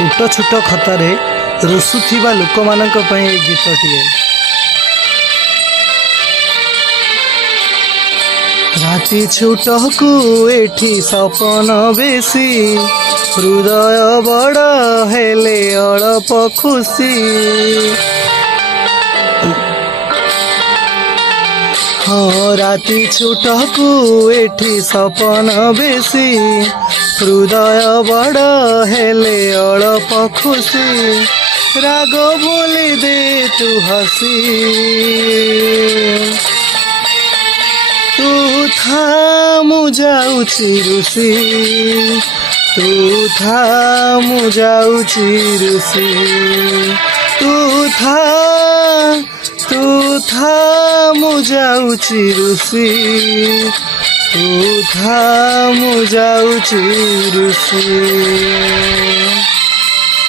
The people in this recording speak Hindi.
छोट छोट खतारे रुसुथिबा लोकमानंक पई ए गीतटिए। राति छुटकू एठी सपन बेसी, हृदय बड़ हेले अल्प खुशी। हाँ राति छुटकू एठी सपन बेसी, हृदय बड़ हेले अल्प खुशी। राग बोली दे तू हसी, तू था मुझाउची रुसी, तू था मुझाउची रुसी। तू था मुझाउची रुसी, तू था मुझाउची रुसी।